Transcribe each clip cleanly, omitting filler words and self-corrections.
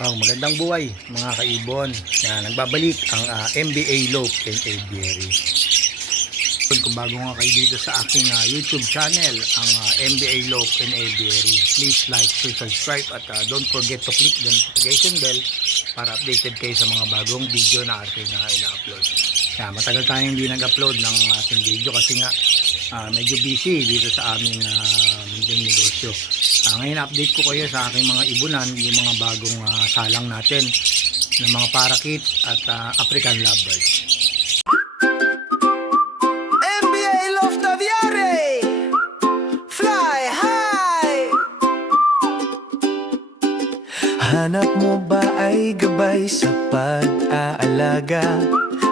Magandang buhay mga kaibon. Nagbabalik ang MBA Loaf and Aviary. Kung bago nga kayo dito sa aking YouTube channel, ang MBA Loaf and Aviary, please like, subscribe at don't forget to click the notification bell para updated kayo sa mga bagong video na ating ina-upload. Matagal tayong hindi nag-upload ng ating video kasi nga medyo busy dito sa aming mundang negosyo. Ngayon update ko kayo sa aking mga ibunan, yung mga bagong salang natin ng mga parakeet at African lovebirds. NBA Loaf Aviary, fly high. Hanap mo ba ay gabay sa pag-aalaga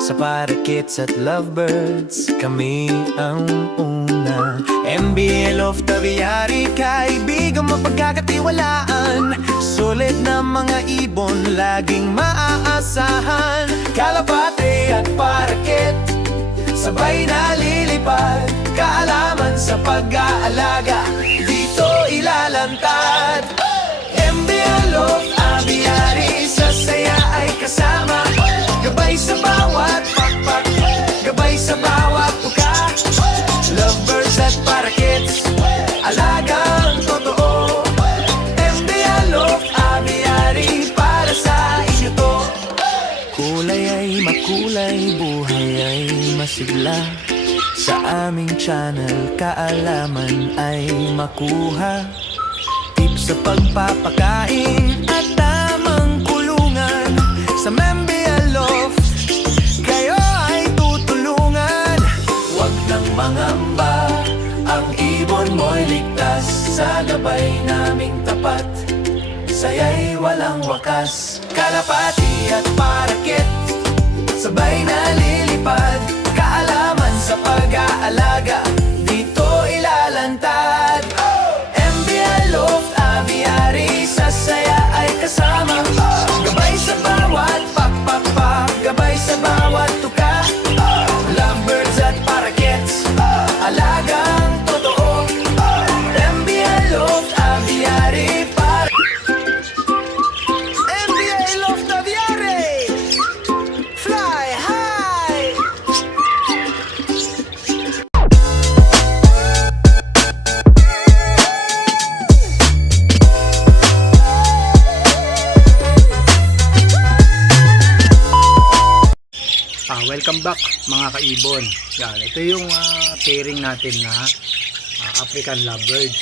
sa parakeets at lovebirds? Kami ang una. MBA Loaf Aviary, kaibigan mapagkakatiwalaan. Sulit na mga ibon, laging maaasahan. Kalapate at parakeet, sabay na lilipad. Kaalaman sa pag-aalaga, dito ilalantad. MBA Loaf Aviary, sa saya ay kasama. Gabay sa bawat pakpak, gabay sa bawat tuka. Lovebirds at parakeets, alagang totoo. MBA Loaf Aviary, para sa inyo to. Kulay ay makulay, buhay ay masigla. Sa aming channel, kaalaman ay makuha. Tips sa pagpapakain at tamang kulungan. Sa MBA Loaf, kayo ay tutulungan. Huwag nang mangamba, ang ibon mo'y ligtas. Sa gabay naming tapat, saya'y walang wakas. Kalapati at parakeet, sabay na lilipad. Kaalaman sa pag-aalaga, dito ilalantad. MBA Loaf Aviary, sa saya ay kasama. Gabay sa bawat pakpak, gabay sa bawat tuka. Lovebirds at parakeets, alagang totoo. MBA Loaf Aviary, MBA Loaf Aviary, fly high. Welcome back mga kaibon. Ito yung pairing natin na African lovebirds.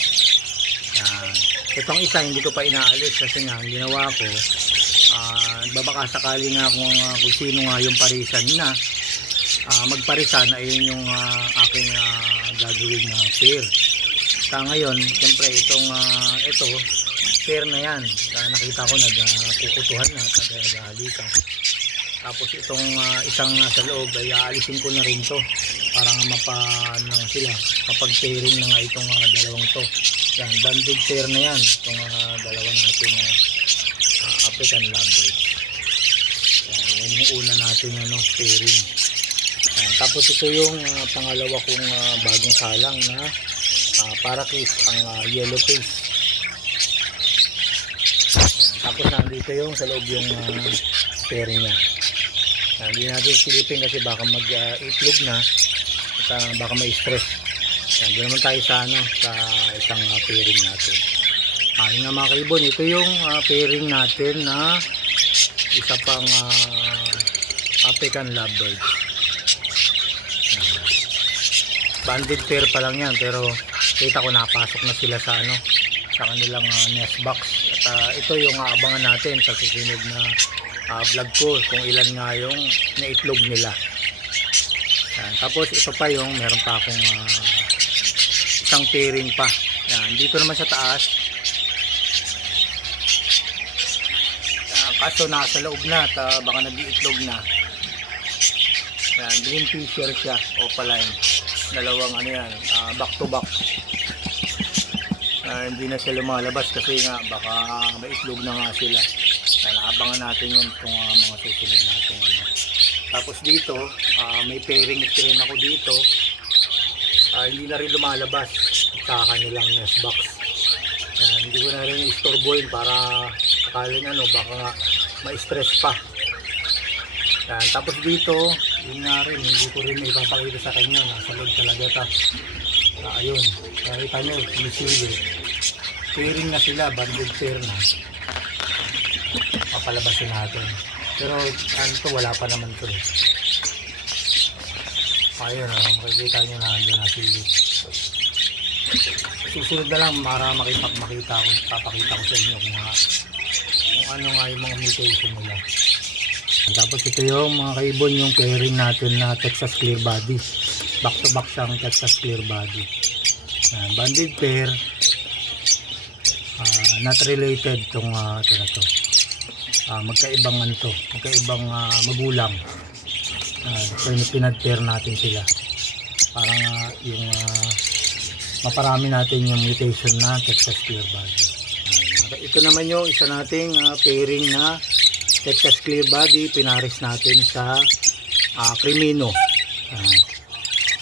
Itong isa hindi ko pa inaalis kasi nga ang ginawa ko, babaka sakali nga kung sino nga yung parisan na magparisan, ayun yung aking gagawin na pair. Ngayon siyempre ito pair na yan. Nakita ko nagkukutuhan na, nagahalikan. Tapos itong isang sa loob ay aalisin ko na rin to para nga mapano sila kapag pairing na nga itong dalawang to. Banded pair na yan itong dalawa natin African lovebirds. Yan yung una natin pairing. Tapos ito yung pangalawa kong bagong salang na parakeet, ang yellow face. Tapos nandito yung sa loob yung pairing niya. Hindi natin silipin kasi baka mag-itlog na at baka may-stress. Doon naman tayo sa isang pairing natin. Ayun nga mga kaibon, ito yung pairing natin na isa pang African lovebirds. Banded pair pa lang yan, pero kita ko napasok na sila sa sa kanilang nest box. At ito yung aabangan natin sa susunod na vlog ko kung ilan nga yung naitlog nila. Tapos ito pa yung meron pa akong isang pairing pa. Dito naman sa taas, kaso nasa loob na at baka nag-iitlog na. Green fisher siya, opaline, dalawang back to back. Hindi na sila lumalabas kasi nga baka maitlog na nga sila. Naabangan natin yun kung mga susunod natin. Tapos dito may pairing rin ako dito, hindi na rin lumalabas sa kanilang nest box. Hindi ko na rin istorbohin para sakaling baka nga ma-stress pa. Yan. Tapos dito, yun nga rin, hindi ko rin ipapakita sa kanya, nasa loob talaga ta. Ayun, nakita nyo, sumisili. Pairing na sila, banded pair na. Papalabasin natin. Pero to, wala pa naman to. Ayun, makikita nyo na andun na sili. Susunod na lang para makita ko, papakita ko sa inyo kung ano nga yung mga mutation nila. Tapos ito yung mga kaibon, yung pairing natin na Texas Clear Body. Back to back siyang Texas Clear Body. Banded pair, not related tong ito na to. Magkaibang magulang. Pinag-pair natin sila. Parang yung maparami natin yung mutation na Texas Clear Body. Ito naman yung isa nating pairing na Texas Clear Body, pinaris natin sa Crimino.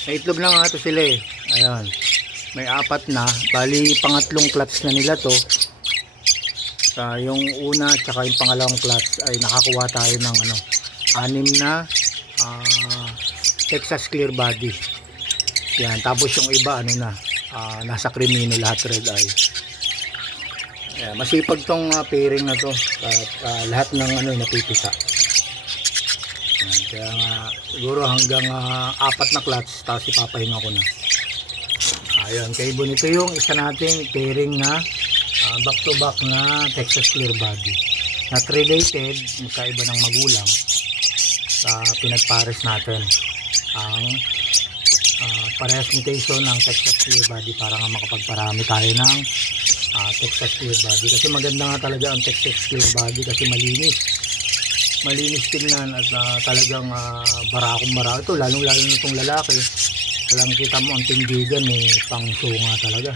May itlog lang ito sila eh. Ayan. May 4 na. Bali, pangatlong clutch na nila to. Yung una at saka yung pangalawang clutch ay nakakuha tayo ng 6 na Texas Clear Body. Yan. Tapos yung iba nasa Crimino lahat, red eye. Ayan, masipag tong pairing na to at lahat ng napipisa. Ayan, kaya siguro hanggang 4 na clutch tapos ipapahinga ko na. Ayun, kay Ibon, ito yung isa nating pairing na back to back na Texas Clear Body. Not related, magkaiba ng magulang. Pinagpares natin ang parehas mutation ng Texas Clear Body para nga makapagparami tayo ng Texas Clear Body. Kasi maganda nga talaga ang Texas Clear Body kasi malinis tingnan at talagang barakong barako. Ito lalong lalo na itong lalaki, walang kita mo ang tindigan pang sunga talaga.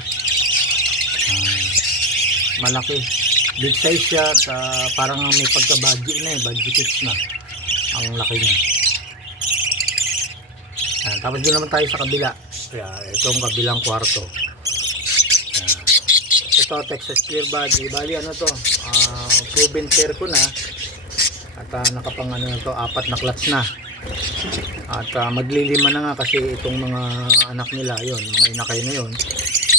Malaki, big size siya at parang may pagka-budget na budget kits na ang laki niya. Tapos doon naman tayo sa kabila. Kaya itong kabilang kwarto. Ito Texas Clear Body. Bali proven pair ko na. At nakapang na to, 4 na clutch na. At maglilima na nga kasi itong mga anak nila yon, mga inakay na yon,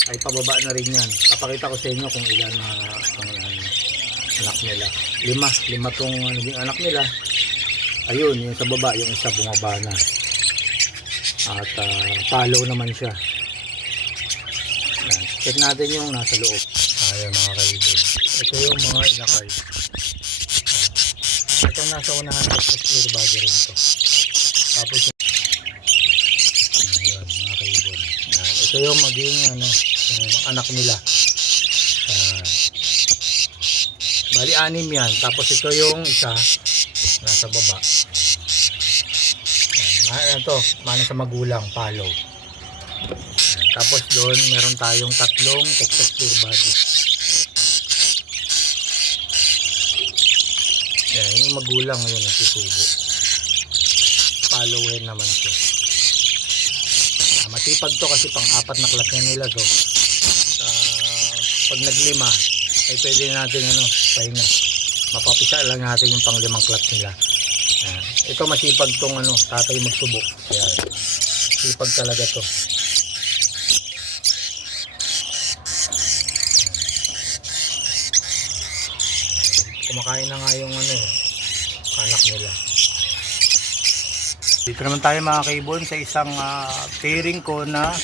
ay pababa na rin yan. Papakita ko sa inyo kung ilan ang anak nila. 5 tong naging anak nila. Ayun, yung sa baba, yung isa bumaba na. At follow naman siya. Yan. Check natin yung nasa loob. Ayan mga kaibon. Ito yung mga inakay. Itong nasa unahan Texas Clear Body rin ito. Tapos ayan mga kaibon. Ito yung maging yung anak nila. Bali 6 yan. Tapos ito yung isa nasa baba. Mana sa magulang, follow. Tapos doon meron tayong 3 Texas Clear Body. Yan, yung magulang yun nasusubo. Followin naman siya. Masipag to kasi pang 4 na class nila to. Pag naglima ay pwede natin pahinga. Mapapisa lang natin yung pang 5 class nila. Ito masipag tong tatay magsubo. Ayan. Sipag talaga to. Kumakain na nga yung anak nila. Dito naman tayo mga kaibon sa isang pairing ko na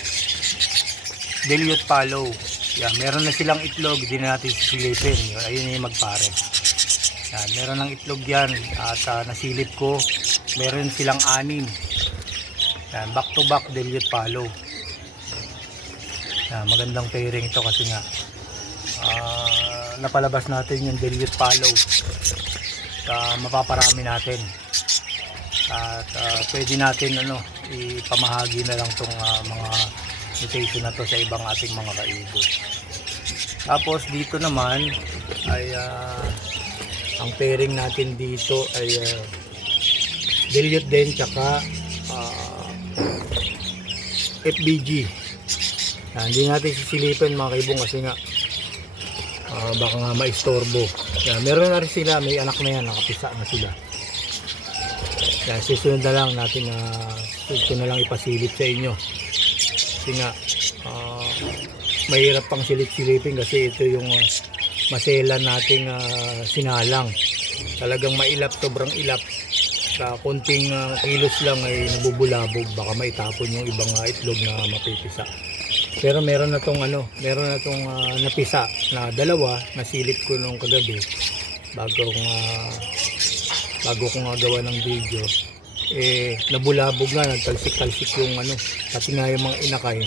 dilute follow. Yan, meron na silang itlog, hindi na natin sisilipin. Ayun yung magpare. Yan, meron ng itlog yan at nasilip ko. Meron silang 6. Yan, back to back dilute follow. Yan, magandang pairing ito kasi nga napalabas natin yung dilute follow. Mapaparami natin. At pwede natin ipamahagi na lang tong mga mutation na to sa ibang ating mga kaibon. Tapos dito naman ay ang pairing natin dito ay dilute din tsaka FBG. Hindi natin sisilipin mga kaibon kasi nga baka nga maistorbo. Yan, meron na rin sila, may anak na yan, nakapisa na sila. Yan, susunod na lang natin na susunod ko na lang ipasilip sa inyo. Kasi nga, mahirap pang silip-silipin kasi ito yung maselan nating sinalang. Talagang mailap, sobrang ilap. Sa konting kilos lang ay nabubulabog, baka maitapon yung ibang itlog na mapipisa. Pero meron na tong napisa na dalawa, nasilip ko nung kagabi bago ko nga gawa ng video. Nabulabog nga, nagtalsik-talsik yung pati nga yung mga inakay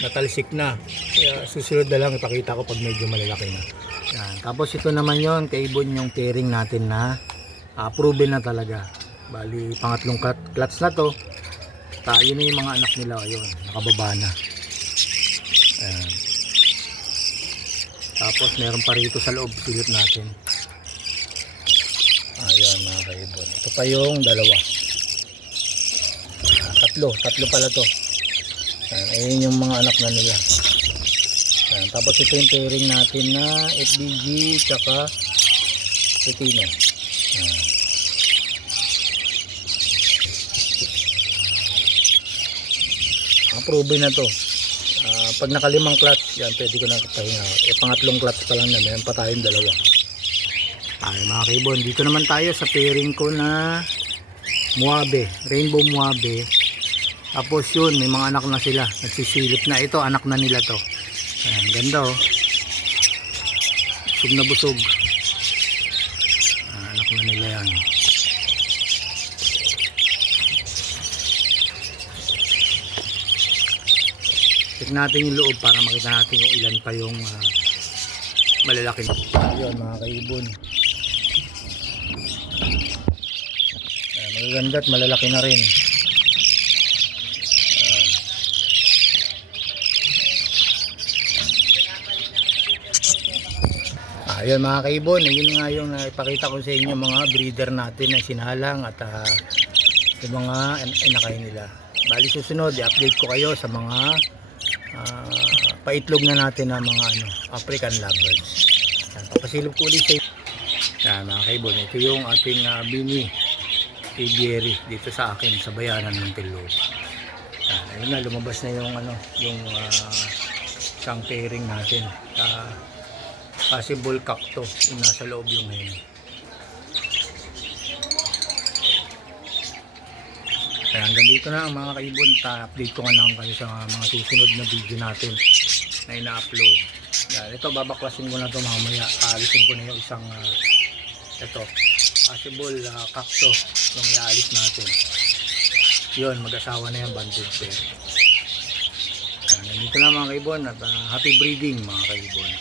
natalsik na. Kaya susunod na lang ipakita ko pag medyo malalaki na. Yan. Tapos ito naman yon kaibon yung pairing natin na proven na talaga. Bali pangatlong clutch na to. Tayo na yung mga anak nila, ayun, nakababa na. Ayan. Tapos meron pa rito sa loob, silip natin. Ayun mga kaibon. Ito pa yung dalawa. Tatlo pala to. Ayan, ayun yung mga anak na nila. Ayan, tapos ito yung pairing natin na FBG tsaka Retino. Ayan. Proven na to. Pag nakalimang clutch, yan pwede ko na pahinga. Pangatlong clutch pa lang na, meron pa tayong dalawa. Ay mga kaibon, dito naman tayo sa pairing ko na Muabe, Rainbow Muabe. Tapos yun, may mga anak na sila, nagsisilip na. Ito, anak na nila to. Ayan, ganda oh. Busog na busog. Anak na nila yan. Check natin yung loob para makita natin kung ilan pa yung malalaki. Ayun mga kaibon. Magaganda at malalaki na rin. Ayun mga kaibon, yun nga yung ipakita ko sa inyo mga breeder natin na sinalang at yung mga inakay nila. Bali susunod, i-update ko kayo sa mga paitlog na natin ng mga African lovebirds. Yan, papasilip ko ulit sa yan mga kaibon, ito yung ating Bini aviary dito sa akin sa bayanan ng Tilo. Yan, ayun na, lumabas na yung isang pairing natin. Possible cacto yung nasa loob yung hen. Kaya hanggang dito na ang mga kaibon, update ko nga lang kayo sa mga susunod na video natin na ina-upload. Ito babaklasin ko na ito mamaya, aalisin ko na yung isang ito possible cacto yung iaalis natin. Yun, mag-asawa na yan, banded pair. Kaya hanggang dito na mga kaibon at happy breeding mga kaibon.